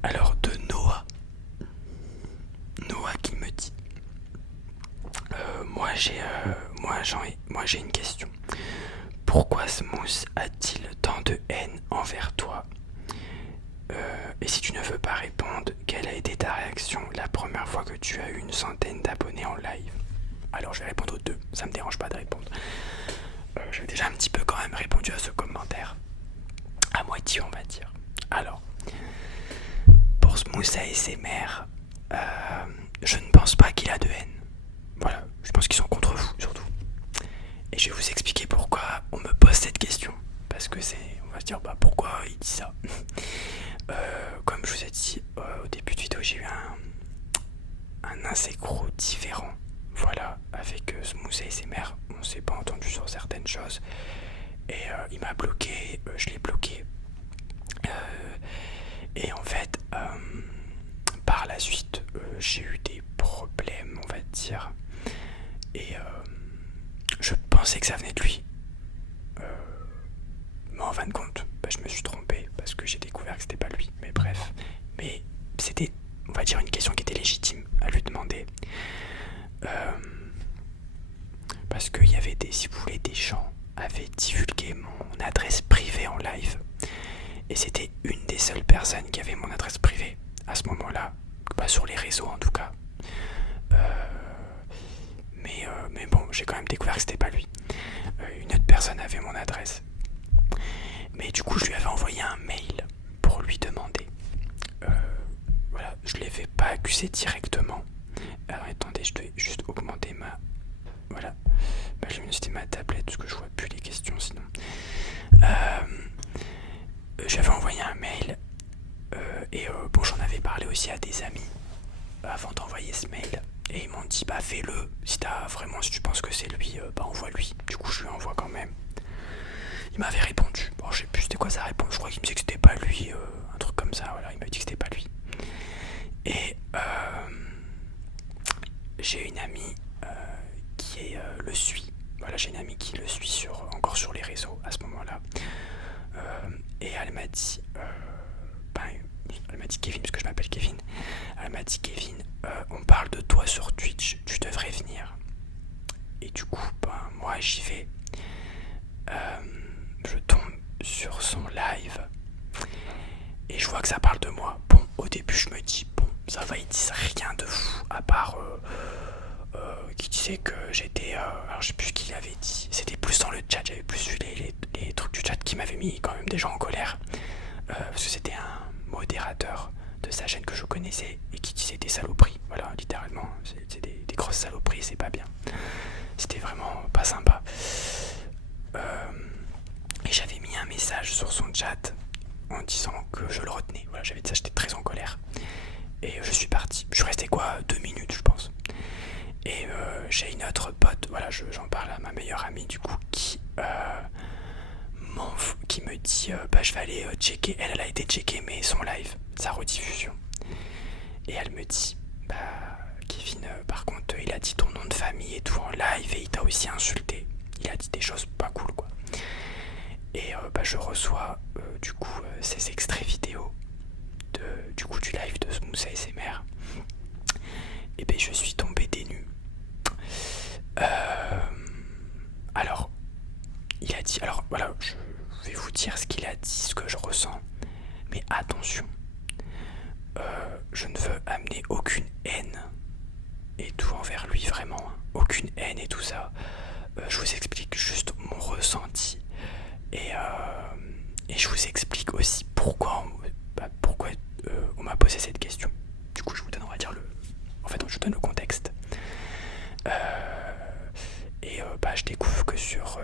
Alors de Noah. Noah qui me dit moi j'ai une question. Pourquoi Smooth a-t-il tant de haine envers toi? Et si tu ne veux pas répondre, quelle a été ta réaction la première fois que tu as eu une centaine d'abonnés en live? Alors je vais répondre aux deux, ça me dérange pas de répondre. J'ai déjà un petit peu quand même répondu à ce commentaire. À moitié on va dire. Alors, pour Smooth ASMR, je ne pense pas qu'il a de haine. Voilà, je pense qu'ils sont contre vous surtout. Et je vais vous expliquer pourquoi on me pose cette question. Parce que on va se dire, pourquoi il dit ça? Comme je vous ai dit au début de vidéo, j'ai eu un asynchro différent. Voilà, avec Smooth ASMR, on s'est pas entendu sur certaines choses. Et il m'a bloqué, je l'ai bloqué. Et en fait, par la suite, j'ai eu des problèmes, on va dire. Et je pensais que ça venait de lui. Mais en fin de compte, je me suis trompé parce que j'ai découvert que c'était pas lui. Mais bref. Mais c'était, on va dire, une question qui était légitime à lui demander. Parce qu'il y avait si vous voulez, des gens avaient divulgué mon adresse privée en live. Et c'était une des seules personnes qui avait mon adresse privée à ce moment-là. Pas sur les réseaux en tout cas. Mais bon, j'ai quand même découvert que c'était pas lui. Une autre personne avait mon adresse. Mais du coup, je lui avais envoyé un mail pour lui demander. Voilà, je ne l'avais pas accusé directement. Alors attendez, je dois juste augmenter ma... Voilà. Je vais augmenter ma tablette parce que je vois plus les questions sinon. J'avais envoyé un mail. Et bon, j'en avais parlé aussi à des amis avant d'envoyer ce mail. Et ils m'ont dit, fais-le. Si tu penses que c'est lui, envoie-lui. Du coup, je lui envoie quand même. Il m'avait répondu. Bon, je sais plus c'était quoi sa réponse. Je crois qu'il me disait que c'était pas lui. Un truc comme ça, voilà. Il m'a dit que c'était pas lui. Et j'ai une amie qui le suit. Voilà, j'ai une amie qui le suit encore sur les réseaux à ce moment-là. Et elle m'a dit... elle m'a dit Kevin, parce que je m'appelle Kevin. Elle m'a dit Kevin, on parle de toi sur Twitch, tu devrais venir. Et du coup, moi j'y vais. Je tombe sur son live et je vois que ça parle de moi. Bon, au début je me dis, ça va, ils disent rien de fou, à part qui disait que j'étais... alors je sais plus ce qu'il avait dit, c'était plus dans le chat, j'avais plus vu les trucs du chat qui m'avaient mis quand même des gens en colère. Parce que c'était un modérateur de sa chaîne que je connaissais et qui disait des saloperies, voilà, littéralement, c'est des grosses saloperies, c'est pas bien, c'était vraiment pas sympa. Et j'avais mis un message sur son chat en disant que je le retenais, voilà, j'avais dit ça, j'étais très en colère. Et je suis parti, je suis resté 2 minutes je pense. Et j'ai une autre pote, voilà, j'en parle à ma meilleure amie du coup, qui me dit je vais aller checker, elle a été checker mais son live, sa rediffusion. Et elle me dit Kevin, par contre il a dit ton nom de famille et tout en live et il t'a aussi insulté, il a dit des choses pas cool quoi. Et je reçois du coup ces extraits vidéo du live de Smooth ASMR. Et je suis tombé des nues. Alors il a dit, alors voilà, je vais vous dire ce qu'il a dit, ce que je ressens, mais attention, je ne veux amener aucune haine et tout envers lui, vraiment, hein. Aucune haine et tout ça. Je vous explique juste mon ressenti et je vous explique aussi pourquoi on m'a posé cette question. Du coup, je vous donne, on va dire je donne le contexte. Je découvre que sur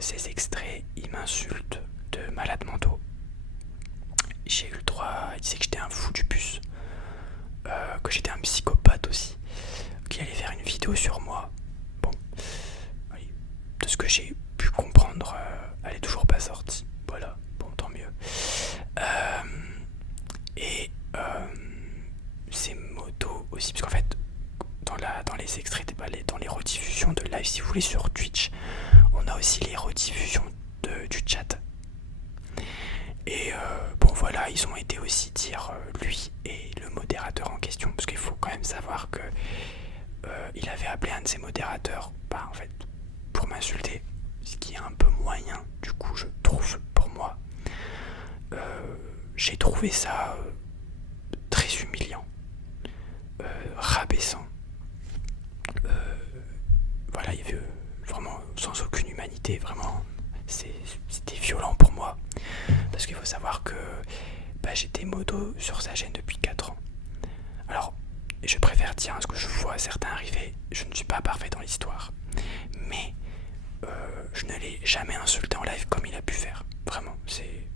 ces extraits, il m'insulte de malades mentaux. J'ai eu le droit, il disait que j'étais un fou du puce, que j'étais un psychopathe aussi, qu'il allait faire une vidéo sur moi. Bon, de ce que j'ai pu comprendre, elle est toujours pas sortie. Voilà, bon, tant mieux. Ces motos aussi, parce qu'en fait, dans les extraits, dans les rediffusions de live, si vous voulez, sur Twitch, on a aussi les rediffusions voilà, ils ont été aussi dire, lui et le modérateur en question, parce qu'il faut quand même savoir que il avait appelé un de ses modérateurs, en fait, pour m'insulter, ce qui est un peu moyen, du coup, je trouve, pour moi. J'ai trouvé ça très humiliant, rabaissant. Voilà, il y avait vraiment sans aucune humanité, vraiment, c'était violent pour moi. Parce qu'il faut savoir que j'étais modo sur sa chaîne depuis 4 ans. Alors, je préfère dire ce que je vois certains arriver, je ne suis pas parfait dans l'histoire. Mais je ne l'ai jamais insulté en live comme il a pu faire. Vraiment, c'est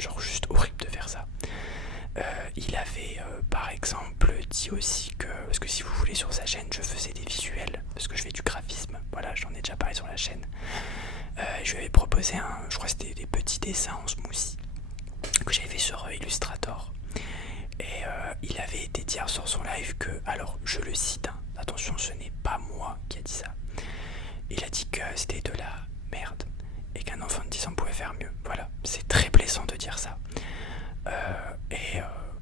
genre juste horrible de faire ça. Il avait par exemple dit aussi que, parce que si vous voulez sur sa chaîne, je faisais des visuels, parce que je fais du graphisme, voilà, j'en ai déjà parlé sur la chaîne. Je lui avais proposé je crois que c'était des petits dessins en smoothie que j'avais fait sur Illustrator. Et il avait été dire sur son live que, alors je le cite, hein, attention, ce n'est pas moi qui a dit ça. Il a dit que c'était de la merde et qu'un enfant de 10 ans pouvait faire mieux. Voilà, c'est très blessant de dire ça.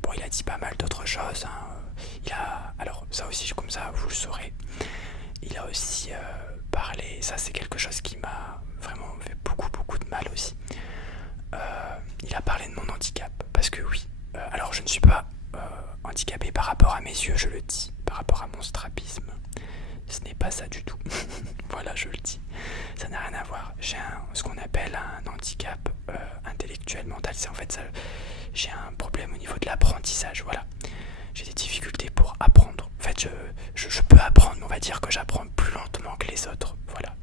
Bon, il a dit pas mal d'autres choses, hein. Alors ça aussi, comme ça vous le saurez, il a aussi parlé, ça c'est quelque chose qui m'a vraiment fait beaucoup de mal aussi. Il a parlé de mon handicap, parce que oui, alors je ne suis pas handicapé par rapport à mes yeux, je le dis, par rapport à mon strabisme. Ce n'est pas ça du tout. Voilà, je le dis. Ça n'a rien à voir. J'ai ce qu'on appelle un handicap intellectuel, mental. C'est en fait ça. J'ai un problème au niveau de l'apprentissage. Voilà. J'ai des difficultés pour apprendre. En fait, je peux apprendre, mais on va dire que j'apprends plus lentement que les autres. Voilà.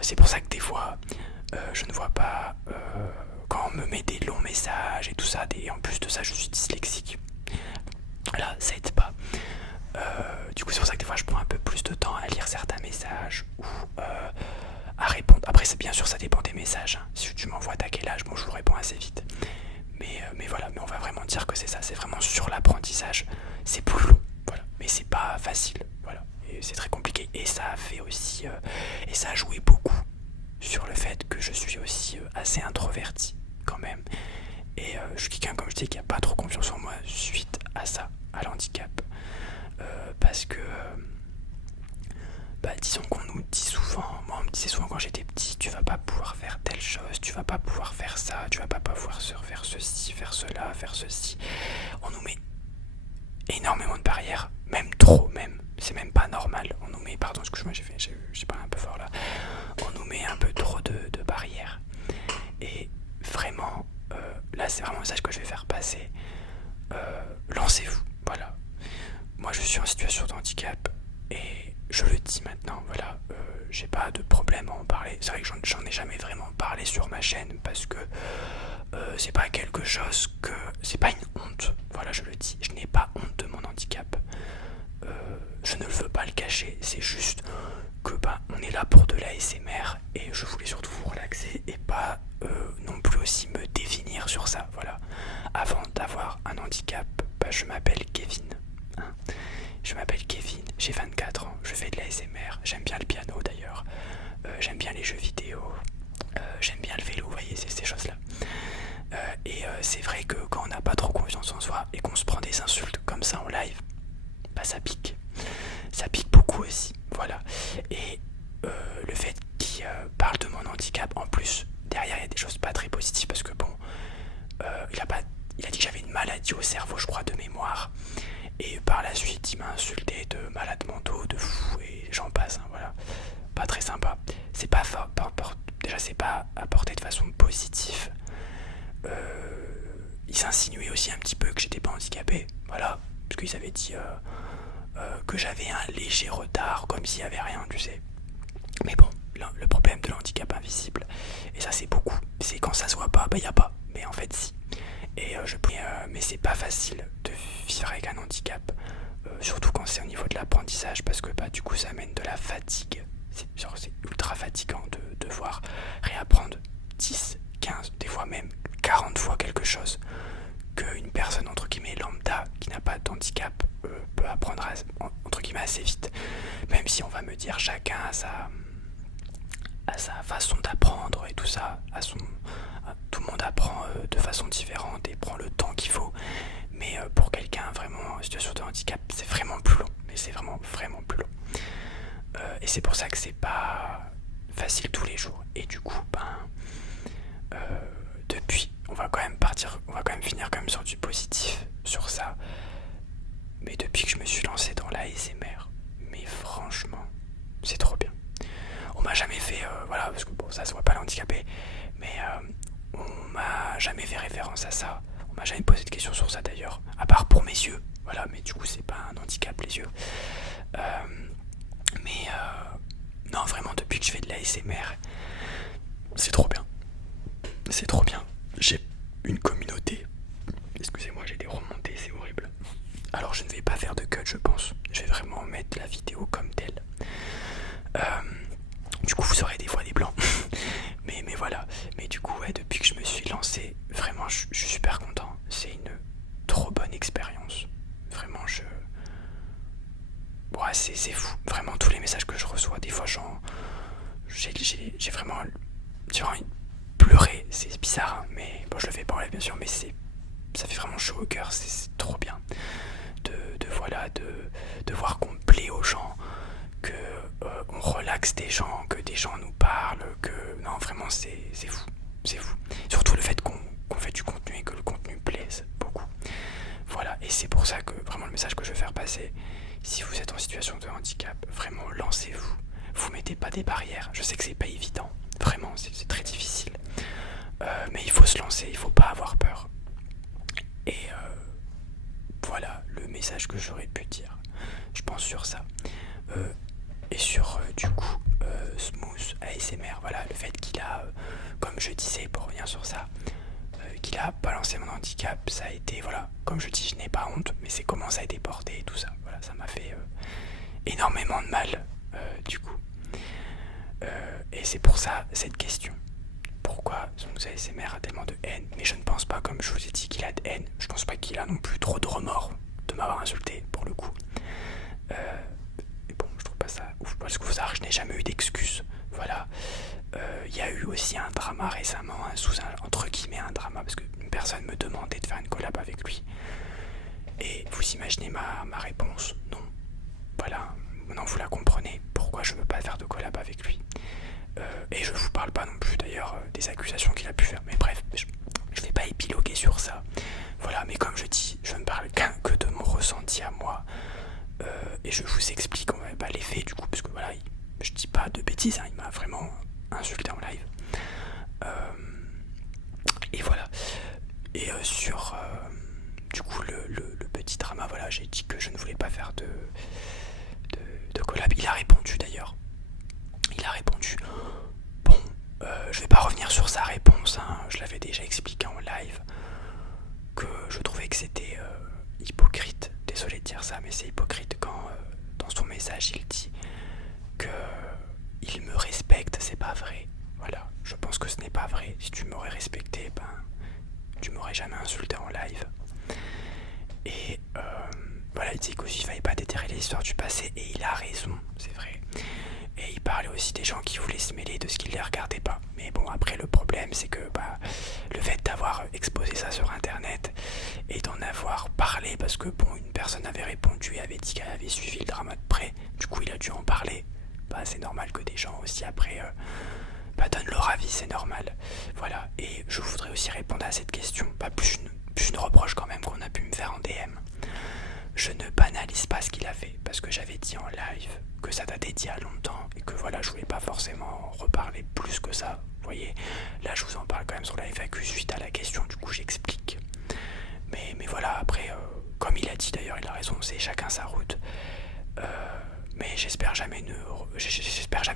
C'est pour ça que des fois, je ne vois pas quand on me met des longs messages et tout ça. Et en plus de ça, je suis dyslexique. Là, ça aide pas. Du coup, c'est pour ça que des fois je prends un peu plus de temps à lire certains messages ou à répondre. Après, bien sûr, ça dépend des messages, hein. Si tu m'envoies à quel âge, bon, je vous réponds assez vite. Mais voilà, mais on va vraiment dire que c'est ça, c'est vraiment sur l'apprentissage. C'est plus long, voilà. Mais c'est pas facile, voilà. Et c'est très compliqué. Et ça a fait aussi, et ça a joué beaucoup sur le fait que je suis aussi assez introverti quand même. Et je suis quelqu'un, comme je dis, qui a pas trop confiance en moi suite à ça, à l'handicap. Parce que disons qu'on nous dit souvent, moi on me disait souvent quand j'étais petit, tu vas pas pouvoir faire telle chose, tu vas pas pouvoir faire ça, tu vas pas pouvoir faire ceci, faire cela, faire ceci. On nous met énormément de barrières, même trop même, c'est même pas normal. On nous met, pardon, excuse-moi, j'ai parlé un peu fort là, on nous met un peu trop de barrières. Et vraiment, là c'est vraiment le message que je vais faire passer. Lancez-vous, voilà. Moi je suis en situation de handicap et je le dis maintenant, voilà, j'ai pas de problème à en parler. C'est vrai que j'en ai jamais vraiment parlé sur ma chaîne parce que c'est pas quelque chose que... c'est pas une honte, voilà, je le dis, je n'ai pas honte de mon handicap. Je ne veux pas le cacher, c'est juste que on est là pour de la l'ASMR et je voulais surtout vous relaxer et pas non plus aussi me définir sur ça, voilà. Avant d'avoir un handicap, je m'appelle Kevin. Hein. Je m'appelle Kevin, j'ai 24 ans, je fais de l'ASMR, j'aime bien le piano d'ailleurs, j'aime bien les jeux vidéo, j'aime bien le vélo, vous voyez, c'est ces choses-là. C'est vrai que quand on n'a pas trop confiance en soi et qu'on se prend des insultes comme ça en live, ça pique. Ça pique beaucoup aussi, voilà. Et le fait qu'il parle de mon handicap, en plus, derrière il y a des choses pas très positives parce que bon, il a dit que j'avais une maladie au cerveau, je crois, de mémoire. Et par la suite, il m'a insulté de malade mentaux, de fou, et j'en passe, hein, voilà. Pas très sympa. C'est pas fort, déjà, c'est pas apporté de façon positive. Il s'insinuait aussi un petit peu que j'étais pas handicapé, voilà. Parce qu'ils avaient dit que j'avais un léger retard, comme s'il y avait rien, tu sais. Mais bon, le problème de l'handicap invisible, et ça c'est beaucoup, c'est quand ça se voit pas, y a pas. Mais en fait, si. Et mais c'est pas facile de vivre avec un handicap, surtout quand c'est au niveau de l'apprentissage, parce que du coup ça amène de la fatigue. C'est ultra fatigant de devoir réapprendre 10, 15, des fois même 40 fois quelque chose qu'une personne entre guillemets lambda qui n'a pas d'handicap peut apprendre entre guillemets assez vite. Même si on va me dire chacun a sa façon d'apprendre et tout ça, tout le monde apprend de façon différente et prend le temps m'a jamais posé de questions sur ça d'ailleurs, à part pour mes yeux. Voilà, mais du coup c'est pas un handicap les yeux. Mais non, vraiment depuis que je fais de l'ASMR, c'est trop bien. C'est trop bien. J'ai une communauté. Excusez-moi, j'ai des remontées, c'est horrible. Alors je ne vais pas faire de cut, je pense. Je vais vraiment mettre la vidéo comme telle. Du coup vous aurez des fois des blancs. mais voilà. Mais du coup ouais, depuis que je me suis lancé, vraiment je suis super content. C'est une trop bonne expérience. Vraiment ouais, c'est fou. Vraiment tous les messages que je reçois, des fois j'ai vraiment envie de pleurer. C'est bizarre, hein, mais bon je le fais pas en live bien sûr, mais ça fait vraiment chaud au cœur. C'est trop bien de voir qu'on plaît aux gens, que on relaxe des gens, que des gens nous parlent, que non vraiment c'est fou, c'est fou. Surtout le fait qu'on fait du contenu et que le contenu plaise beaucoup. Voilà, et c'est pour ça que vraiment le message que je veux faire passer, si vous êtes en situation de handicap, vraiment lancez-vous. Vous mettez pas des barrières. Je sais que c'est pas évident, vraiment c'est très difficile, mais il faut se lancer, il faut pas avoir peur. Et voilà le message que j'aurais pu dire, je pense, sur ça. Et sur du coup Smooth ASMR, voilà, le fait qu'il a, comme je disais pour revenir sur ça, qu'il a balancé mon handicap, ça a été, voilà, comme je dis, je n'ai pas honte, mais c'est comment ça a été porté et tout ça, voilà, ça m'a fait énormément de mal, du coup. Et c'est pour ça cette question. Pourquoi Smooth ASMR a tellement de haine? Mais je ne pense pas, comme je vous ai dit, qu'il a de haine. Je pense pas qu'il a non plus trop de remords de m'avoir insulté, pour le coup. Mais bon, je trouve pas ça ouf. Parce que je n'ai jamais eu d'excuses. Voilà. Il y a eu aussi un drama récemment, entre guillemets un drama, parce qu'une personne me demandait de faire une collab avec lui. Et vous imaginez ma réponse? Non. Voilà. Maintenant vous la comprenez. Pourquoi je veux pas faire de collab avec lui? Et je vous parle pas non plus d'ailleurs des accusations qu'il a pu faire. Mais bref, je vais pas épiloguer sur ça. Voilà, mais comme je dis, je ne parle que de mon ressenti à moi. Et je vous explique les faits du coup, parce que voilà, je dis pas de bêtises, hein, il m'a vraiment insulté en live. Et voilà. Et sur du coup le petit drama, voilà, j'ai dit que je ne voulais pas faire de collab. Il a répondu d'ailleurs. Il a répondu. Bon, je vais pas revenir sur sa réponse, hein, je l'avais déjà expliqué en live, que je trouvais que c'était hypocrite. Désolé de dire ça, mais c'est hypocrite quand dans son message il dit que il me respecte. C'est pas vrai. Voilà, je pense que ce n'est pas vrai. Si tu m'aurais respecté, tu m'aurais jamais insulté en live. Et voilà, il dit qu'aussi il fallait pas déterrer les histoires du passé, et il a raison, c'est vrai. Et il parlait aussi des gens qui voulaient se mêler de ce qui ne les regardait pas. Mais bon, après le problème c'est que le fait d'avoir exposé ça sur internet et d'en avoir parlé, parce que bon, une personne avait répondu et avait dit qu'elle avait suivi le drama de près, du coup il a dû en parler. C'est normal que des gens aussi après donnent leur avis, c'est normal. Voilà, et je voudrais aussi répondre à cette question. Plus une reproche quand même qu'on a pu me faire en DM. Je ne banalise pas ce qu'il a fait, parce que j'avais dit en live que ça datait d'il y a longtemps et que voilà, je voulais pas forcément reparler plus que ça. Vous voyez, là je vous en parle quand même sur la FAQ suite à la question, du coup j'explique. Mais voilà, après, comme il a dit d'ailleurs, il a raison, c'est chacun sa route. Mais j'espère jamais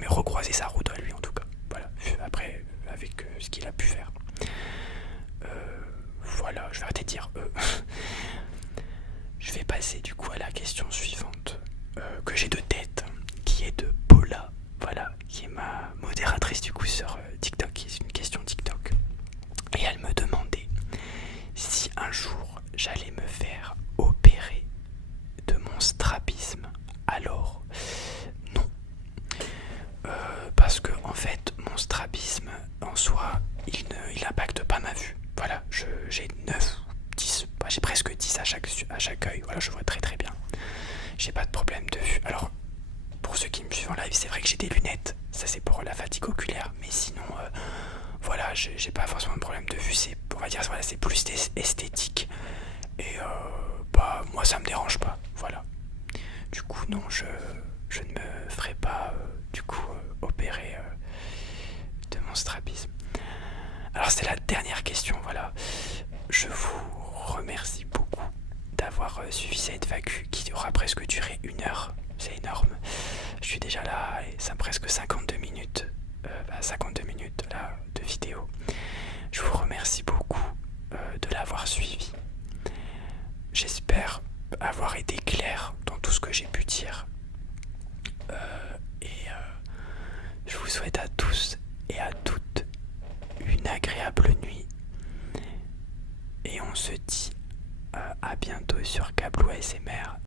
recroiser sa route à lui en tout cas. Voilà, après, avec ce qu'il a pu faire. Voilà, je vais arrêter de dire Je vais passer du coup à la question suivante, que j'ai de tête, qui est de Paula, voilà, qui est ma modératrice du coup sur TikTok, qui est une question TikTok. Et elle me demandait si un jour j'allais me faire opérer de mon strabisme. Alors, non. Parce que en fait, mon strabisme en soi, il n'impacte pas ma vue. Voilà, j'ai 9, 10, j'ai presque 10 à chaque œil. Voilà, je vois très très bien. J'ai pas de problème de vue. Alors, pour ceux qui me suivent en live, c'est vrai que j'ai des lunettes. Ça, c'est pour la fatigue oculaire. Mais sinon, voilà, j'ai pas forcément de problème de vue. On va dire, voilà, c'est plus esthétique. Et moi, ça me dérange pas. Voilà. Du coup, non, je ne me ferai pas, opérer de mon strabisme. Alors, c'est la dernière question, voilà. Je vous souhaite à tous et à toutes une agréable nuit. Et on se dit à bientôt sur Kablou ASMR.